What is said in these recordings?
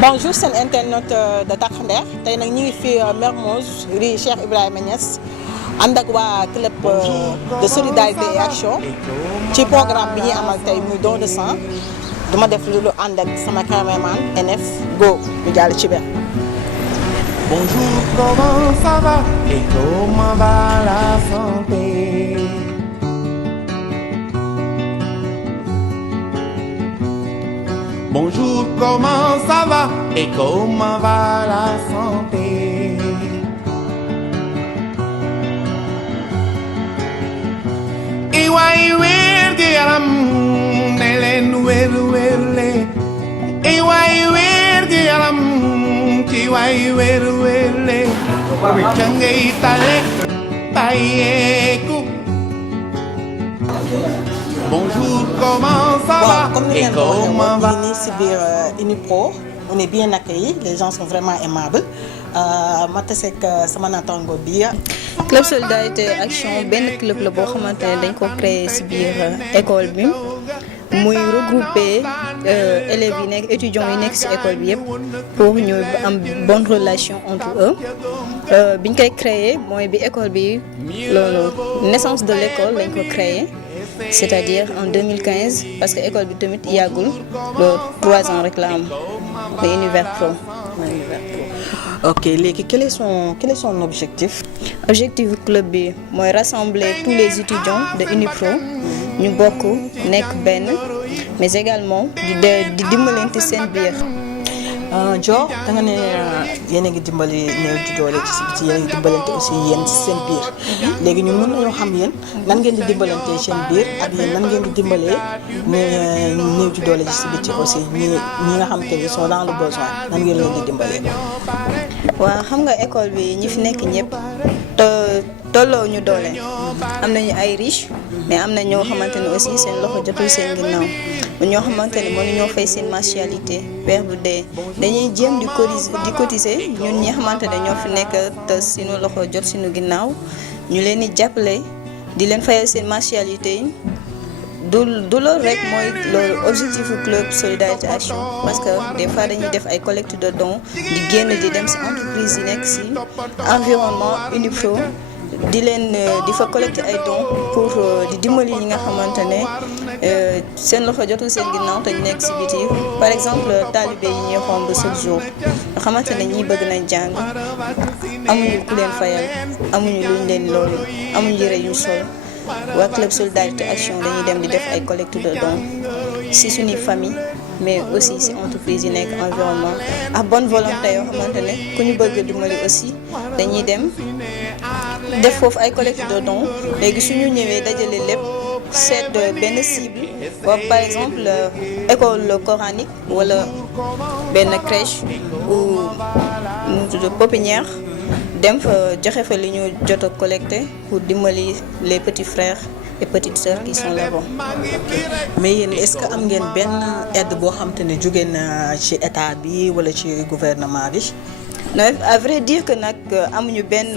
Bonjour, c'est l'internaute de Takhander. Tey nag ñu ngi fi Mermoz rue Cheikh Ibrahima Niass ànd ak waa club de solidarité et action ci programme bi ñuy amal tey muy don de sang duma def lu ànd ak sama cameraman NF Go ñu jàll ci biir. Bonjour, comment ça va et comment va la santé? Bonjour, comment ça va et comment va la santé? Iway wer gi yaram ne leen wer le. Iway wer gi yaram ci way wer le. Ca ngay tale bàyyeeku. Bonjour, comment ça va comme ni et ngeen ko waxee comment woon va? ñu ngi nii si biir Unipro on est bien accueillis les gens sont vraiment aimables ma tase ak sama naataango bi. Club Solidarité Action benn club la boo xamante ne dañ ko créé ci biir école bi muy regrouper élèves yi nekk étudiants yi nekk ci école bi yëpp pour ñu am bonne relation entre eux biñ koy créé mooy bi école bi loolu naissance de l'école lañ ko créé c'est-à-dire en 2015 parce que école bi tamit yàggul loolu 3 ans rek la am muy Univers Pro. Ok léegi quel est son objectif? Objectif du club bi mooy rassembler tous les étudiants de Unipro ñu bokk nekk benn mais également di dimbalante seen biir. Dior da nga ne yéen a ngi dimbali néew di doole ci si biti yéen a ngi dimbalante aussi yéen ci seen biir léegi ñun mën nañoo xam yéen nan ngeen di dimbalante seen biir ak yéen nan ngeen di dimbalee néew di doole ci si biti aussi ñi nga xam te ni sont dans le besoin nan ngeen leen di dimbalee. waaw xam nga école bi ñi fi nekk ñëpp tolloo ñu doole am nañu ay riche mais am na ñoo xamante ne aussi seen loxo jotul seen ginnaaw ñoo xamante ne mënuñoo fay seen mensualité weer bu dee dañuy jéem di cotiser ñun ñi xamante ne ñoo fi nekk te suñu loxo jot suñu ginnaaw ñu leen di jàppale di leen fayal seen mensualité yi du loolu rek mooy loolu objectif club Solidarité Action parce que des fois dañuy def ay collecte de dons di génn di dem ci entreprise yi nekk ci environnement Unipro di leen di fa collecter ay dons pour di dimbali ñi nga xamante ne seen loxo jotul seen ginnaaw te ñu nekk ci biti par exemple talibé yi ñuy xomb chaque jour nga xamante ne ñii bëgg nañ jàng amuñu ku leen fayal amuñu luñ leen loolu amuñu yëre yuñ sol waa club Solidarité Action dañuy dem di def ay collecte de dons ci suñuy famille mais aussi ci entreprise yi nekk environnement ak bonne volonté yoo xamante ne ku ñu bëgg dimbali aussi dañuy dem def foofu ay collecte de dons léegi suñu ñëwee dajale lépp seet benn cible boobu par exemple école coranique wala benn crèche ou pépinière dem fa joxe fa li ñu jot a collecté pour dimbali les petits frères et petites sœurs qui sont là-bas. mais yéen est-ce que am ngeen benn aide boo xam te ne jóge na ci état bi wala ci gouvernement bi? non à vrai dire que nag amuñu benn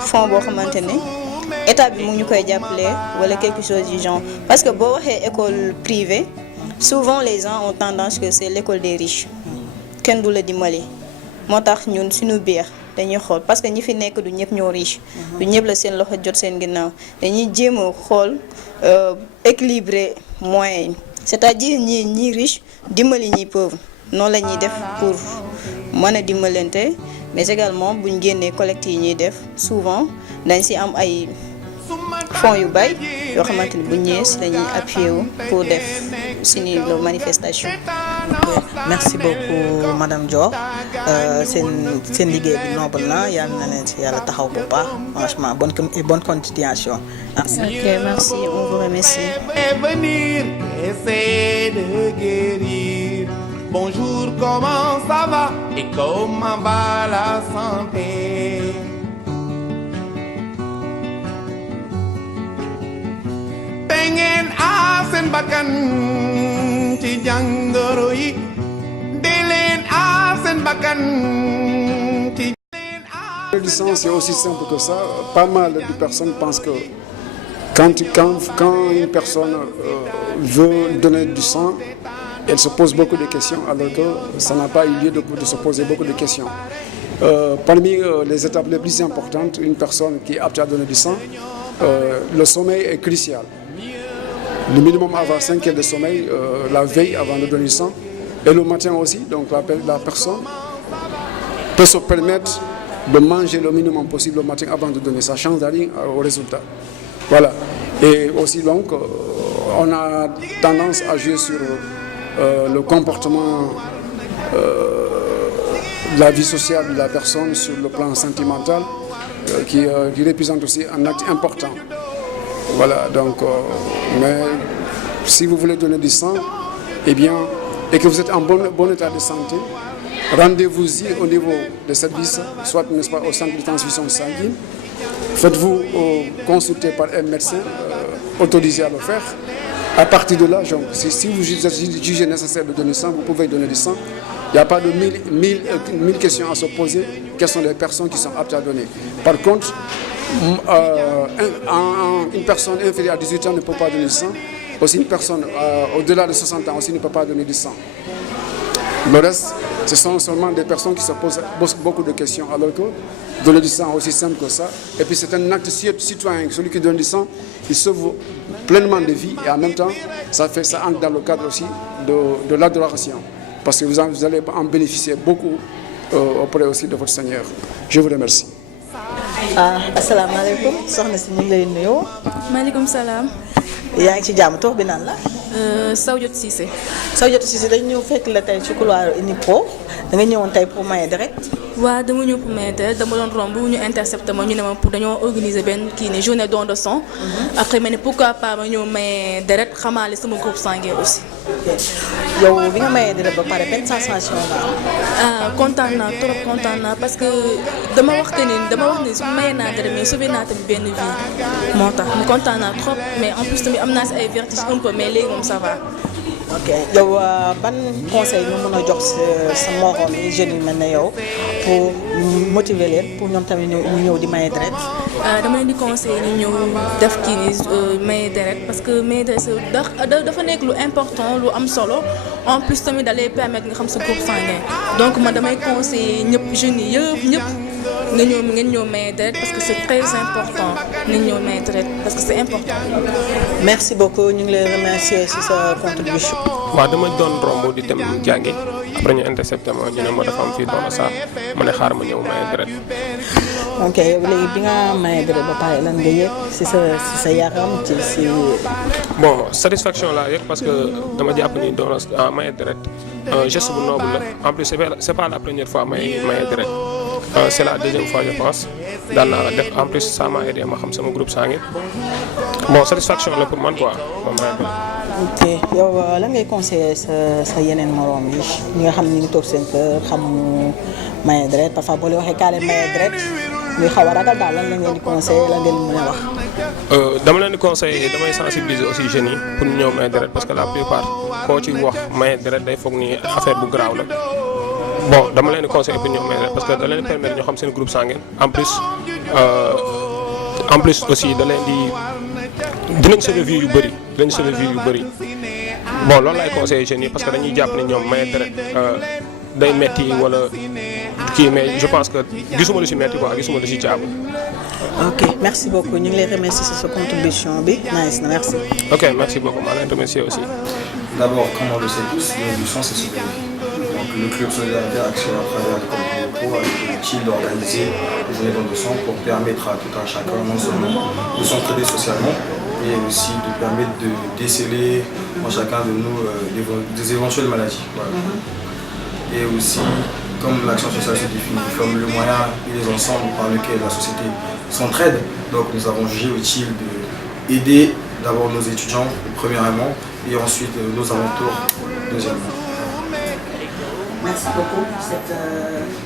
fonds boo xamante ne état bi mu ñu koy jàppale wala quelque chose du genre parce que boo waxee école privée souvent les gens ont tendance que c'est l'école des riches kenn du la dimbali moo tax ñun suñu biir dañuy xool parce que ñi fi nekk du ñëpp ñoo riche du ñëpp la seen loxo jot seen ginnaaw dañuy jéem a xool équilibrer moyens yi c'est-à-dire ñi riche dimbali ñi pauvre noonu la ñuy def pour mën a dimbalante mais également buñ génnee collecte yi ñuy def souvent dañ ci am ay fonds yu bay yoo xamante ni bu ñëwee ci dañuy appuyer wu pour def suñu manifestation. Merci beaucoup madame Dior seen liggéey bi noble na yàlla na leen ci yàlla taxaw bu baax franchement bonne continuation. Merci. Ok, merci, on vous remercie. Venir essayer de guérir. Bonjour, comment ça va et comment va la santé? Pengen asen bakan ci jàngoro yi. Delen asen bakan ci. Le sang, c'est aussi simple que ça. Pas mal de personnes pensent que quand une personne veut donner du sang, elle se pose beaucoup de questions alors que ça n'a pas eu lieu de se poser beaucoup de questions. Parmi les étapes les plus importantes, une personne qui est apte à donner du sang, le sommeil est crucial. Le minimum avoir 5 heures de sommeil la veille avant de donner du sang et le matin aussi. Donc la personne peut se permettre de manger le minimum possible le matin avant de donner. Ça change rien au résultat. Voilà. Et aussi donc, on a tendance à jouer sur le comportement de la vie sociale de la personne sur le plan sentimental qui représente aussi un acte important. Voilà, donc, mais si vous voulez donner du sang, eh bien, et que vous êtes en bon état de santé, rendez-vous-y au niveau des services, soit n'est-ce pas, au centre de transfusion sanguine. Faites-vous consulter par un médecin autorisé à le faire. À partir de là, donc, si vous jugez nécessaire de donner du sang, vous pouvez donner du sang. Il n'y a pas de mille questions à se poser. Quelles sont les personnes qui sont aptes à donner? Par contre, une personne inférieure à 18 ans ne peut pas donner du sang. Aussi, une personne au-delà de 60 ans aussi ne peut pas donner du sang. Le reste, ce sont seulement des personnes qui se posent beaucoup de questions, alors que donner du sang est aussi simple que ça. Et puis c'est un acte citoyen. Celui qui donne du sang, il sauve pleinement de vie et en même temps, ça entre dans le cadre aussi de l'adoration. Parce que vous allez en bénéficier beaucoup auprès aussi de votre Seigneur. Je vous remercie. asalaamaaleykum soxna si ñu ngi lay nuyoo. maaleykum salaam. yaa ngi ci jàmm toog bi naan la. Sawjot Cissé. Sawjot Cissé dañu ñëw fekk la tey ci couloir Unipro da nga ñëwoon tey pour maye deret. waaw dama ñëw pour maye deret dama doon romb ñu intercepté ma ñu ne ma pour dañoo organiser benn kii ne journée don de sang. après ma ne pourquoi pas ma ñëw maye deret xamaale sama groupe sanguin aussi. yow bi nga mayee deret ba pare benn sensation la am. kontaan naa trop kontaan naa parce que dama wax ne su mayee naa deret mais sauvé naa tamit benn vie moo tax mu kontaan naa trop mais en plus tamit am naa si ay vertige un peu mais léegi moom ça va. ok yow ban conseil nga mën a jox sa moroom yi jeunes yi mel ne yow pour motiver leen pour ñoom tamit ñu ñëw di maye deret. dama leen di conseiller ñu ñëw def kii ni maye deret parce que maye deret dafa nekk lu important lu am solo en plus tamit da lay permettre nga xam sa groupe sanguin donc man damay conseiller ñëpp jeunes yi ñëpp ngeen ñëw maye deret parce que c'est très important ngeen ñëw maye deret parce que c'est important. merci beaucoup ñu ngi lay remercier ci sa contribution. waaw dama doon romb di dem jàngi après ñu intercepté ma ñu ne ma dafa am fii doon sax ma ne xaar ma ñëw maye deret. ok yow léegi bi nga maye deret ba pare lan nga yëg ci sa yaram ci. bon satisfaction laa yëg parce que dama jàpp ni doon maye deret geste bu noble la en plus c'est pas la première fois maye deret c'est la deuxième fois je pense daan naa la def en plus ça m'a aidé ma xam sama groupe sanguin bon satisfaction la pour man quoi ma maye deret. ok yow lan ngay conseiller sa yeneen moroom yi ñi nga xam ne ñu ngi toog seen kër xamuñu maye deret parfois boo leen waxee kaa leen maye deret muy xaw a ragal daal lan la ngeen di conseiller lan ngeen mën a wax. dama leen di conseiller damay sensibiliser aussi jeunes yi pour ñu ñëw maye deret parce que la plupart koo ci wax maye deret day foog ni affaire bu grave la bon dama leen di conseiller pour ñu ñëw maye deret parce que da leen permettre ñu xam seen groupe sanguin en plus aussi da leen di dinañ sauver vie yu bëri bon loolu laay conseiller jeunes yi parce que dañuy jàpp ne ñoom maye deret day metti wala kii mais je pense que gisuma lu ci metti quoi gisuma lu ci caabu. ok merci beaucoup ñu ngi lay remercier ci sa contribution bi nice na merci. ok merci beaucoup maa leen remercier aussi. D'abord, comme on le sait tous, donner du sang, c'est sauver. Donc le club Solidarité Action à travers le Pro a l'utile d'organiser des événements de sang pour permettre à tout un chacun non seulement de s'entraider socialement, mais aussi de permettre de déceler en chacun de nous des éventuelles maladies. Voilà. Et aussi, comme l'action sociale se définit comme le moyen et les ensembles par lesquels la société s'entraide, donc nous avons jugé utile d'aider d'abord nos étudiants, premièrement, et ensuite nos alentours, deuxièmement. Merci beaucoup pour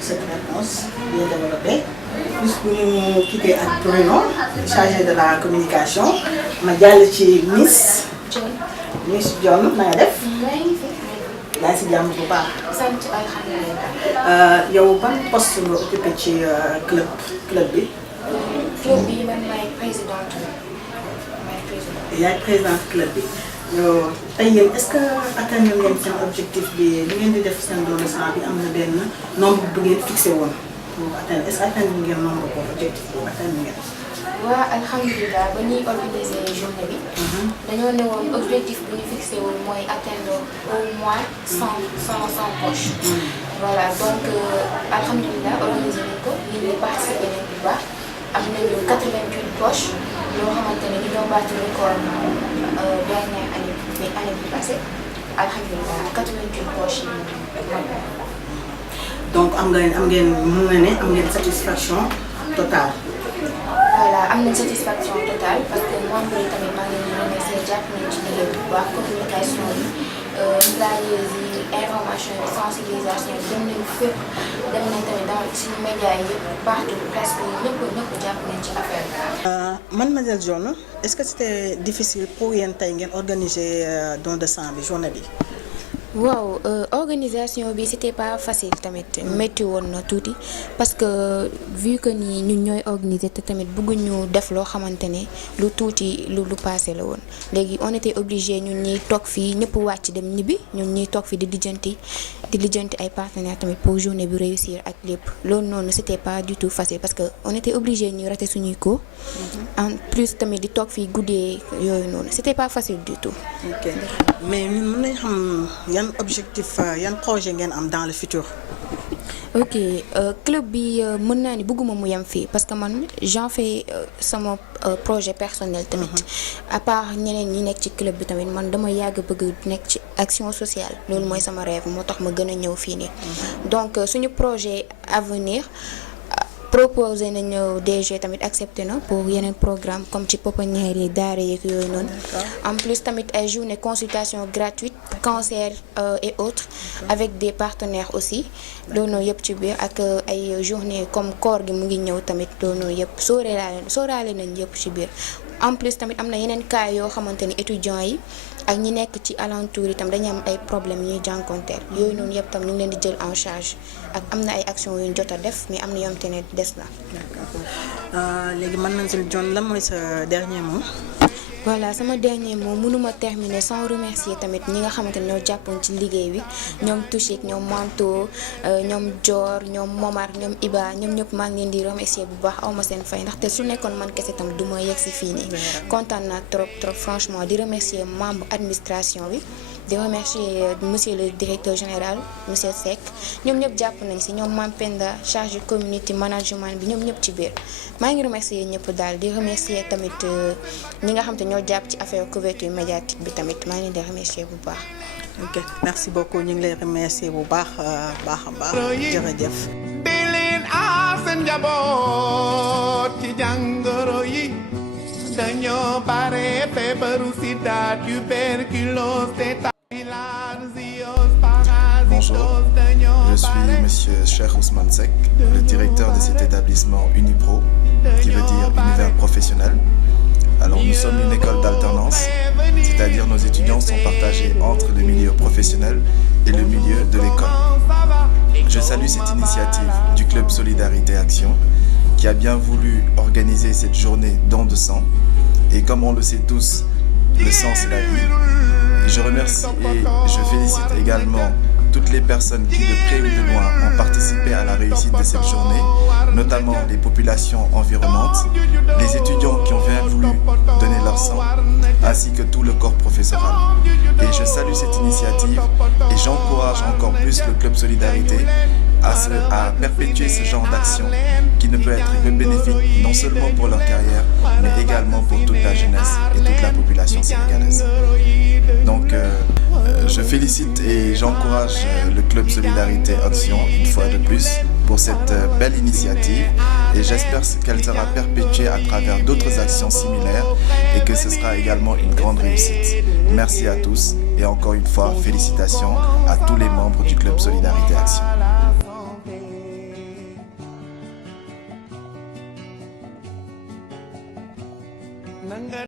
cette réponse bien développée. Puisque nous quittons ak Bruno, chargé de la communication, ma jàll ci Miss John na nga def. yaa ngi si jàmm bu baax. sant alhamdulilah. yow ban poste nga occupé ci club bi. club bi man maay présidente. yaay présidente club bi tey yéen est-ce que atteindre ngeen seen objectif bi li ngeen di def seen don de sang bi am na benn nombre bu ngeen fixé woon pour atteindre est-ce que atteindre ngeen nombre boobu objectif boobu atteindre ngeen. waa alhamdulilah ba ñuy organiser journée bi. dañoo ne woon objectif bu ñu fixé woon mooy atteindre au moins 100 poches. voilà donc alhamdulilah organiser nañ ko nit ñi participé nañ bu baax am nañu 88 poches yoo xamante ne ñoo battu record dernière année bi passée alhamdulilah 88 poches yi. donc am ngeen mën na ne am ngeen satisfaction totale. voilà am nañ satisfaction totale parce que membre yi tamit maa ngi leen di remercier jàpp nañ ci liggéey bu baax communication yi flyers yi information yi sensibilisation yi dem nañ fépp dem nañ tamit dans suñu médias yi yëpp partout presque ñëpp jàpp nañ ci affaire bi. Mademoiselle Dione est-ce que c'était difficile pour yéen tey ngeen organiser don de sang bi journée bi. waaw organisation bi c'était pas facile tamit métti woon na tuuti parce que vu que ni ñun ñooy organiser te tamit bëgguñu def loo xamante ne lu tuuti lu passé la woon léegi on était obligé ñun ñuy toog fii ñëpp wàcc dem ñibbi ñun ñuy toog fii di lijjanti ay partenaires tamit pour journée bi réussir ak lépp loolu noonu c'était pas du tout facile parce que on était obligé ñu rater suñuy cours en plus tamit di toog fii guddee yooyu noonu c'était pas facile du tout. ok mais ñun mën nañ xam yan objectif yan projet ngeen am dans le futur. ok club bi mën naa ni bëgguma mu yem fii parce que man j'en fais sama projet personnel tamit à part ñeneen ñi nekk ci club bi tamit man dama yàgg bëgg nekk ci action sociale loolu mooy sama rêve moo tax ma gën a ñëw fii nii donc suñu projet à venir proposé nañu DG tamit accepté na pour yeneen programme comme ci pouponnière yi daara yeeg yooyu noonu en plus tamit ay journée consultation gratuite cancer et autres avec des partenaires aussi loolu noonu yëpp ci biir ak ay journée comme koor gi mu ngi ñëw tamit loolu noonu yëpp sóoraale nañ yëpp ci biir en plus tamit am na yeneen cas yoo xamante ni étudiants yi ak ñi nekk ci alentour yi tam dañu am ay problèmes ñuy jànkonteel yooyu noonu yëpp tam ñu ngi leen di jël en charge ak am na ay actions yu ñu jot a def mais am na yoo xamante ne des na. d'accord léegi Mademoiselle Dione lan mooy sa dernier mot. voilà sama dernier mot mënuma terminer sans remercier tamit ñi nga xamante ne ñoo jàppoon ci liggéey bi ñoom Touchik ñoom Manto ñoom Dior ñoom Momar ñoom Iba ñoom ñëpp maa ngi leen di remercier bu baax awma seen fay ndaxte su nekkoon man kese tam du ma yegg si fii nii kontaan naa trop franchement di remercier membre administration bi di remercier monsieur le directeur général monsieur Seck ñoom ñëpp jàpp nañ si ñoom Mampenda chargé community management bi ñoom ñëpp ci biir maa ngi remercier ñëpp daal di remercier tamit ñi nga xam te ñoo jàpp ci affaire couverture médiatique bi tamit maa ngi leen di remercier bu baax. ok merci beaucoup ñu ngi lay remercier bu baax a baax jërëjëf. di leen aar seen njaboot ci jàngoro yi dañoo bare feebaru sida tuberculose tétanos. Bonjour, je suis monsieur Cheikh Ousmane Seck, le directeur de cet établissement Unipro, qui veut dire univers professionnel. Alors nous sommes une école d'alternance, c'est-à-dire nos étudiants sont partagés entre le milieu professionnel et le milieu de l'école. Je salue cette initiative du Club Solidarité Action qui a bien voulu organiser cette journée don de sang. Et comme on le sait tous, le sang c'est la vie. Je remercie et je félicite également toutes les personnes qui de près ou de loin ont participé à la réussite de cette journée, notamment les populations environnantes, les étudiants qui ont bien voulu donner leur sang, ainsi que tout le corps professoral. Et je salue cette initiative et j'encourage encore plus le Club Solidarité à perpétuer ce genre d'action qui ne peut être que bénéfique non seulement pour leur carrière, mais également pour toute la jeunesse et toute la population sénégalaise. Donc, je félicite et j'encourage le Club Solidarité Action une fois de plus pour cette belle initiative et j'espère qu'elle sera perpétuée à travers d'autres actions similaires et que ce sera également une grande réussite. Merci à tous et encore une fois félicitations à tous les membres du Club Solidarité Action.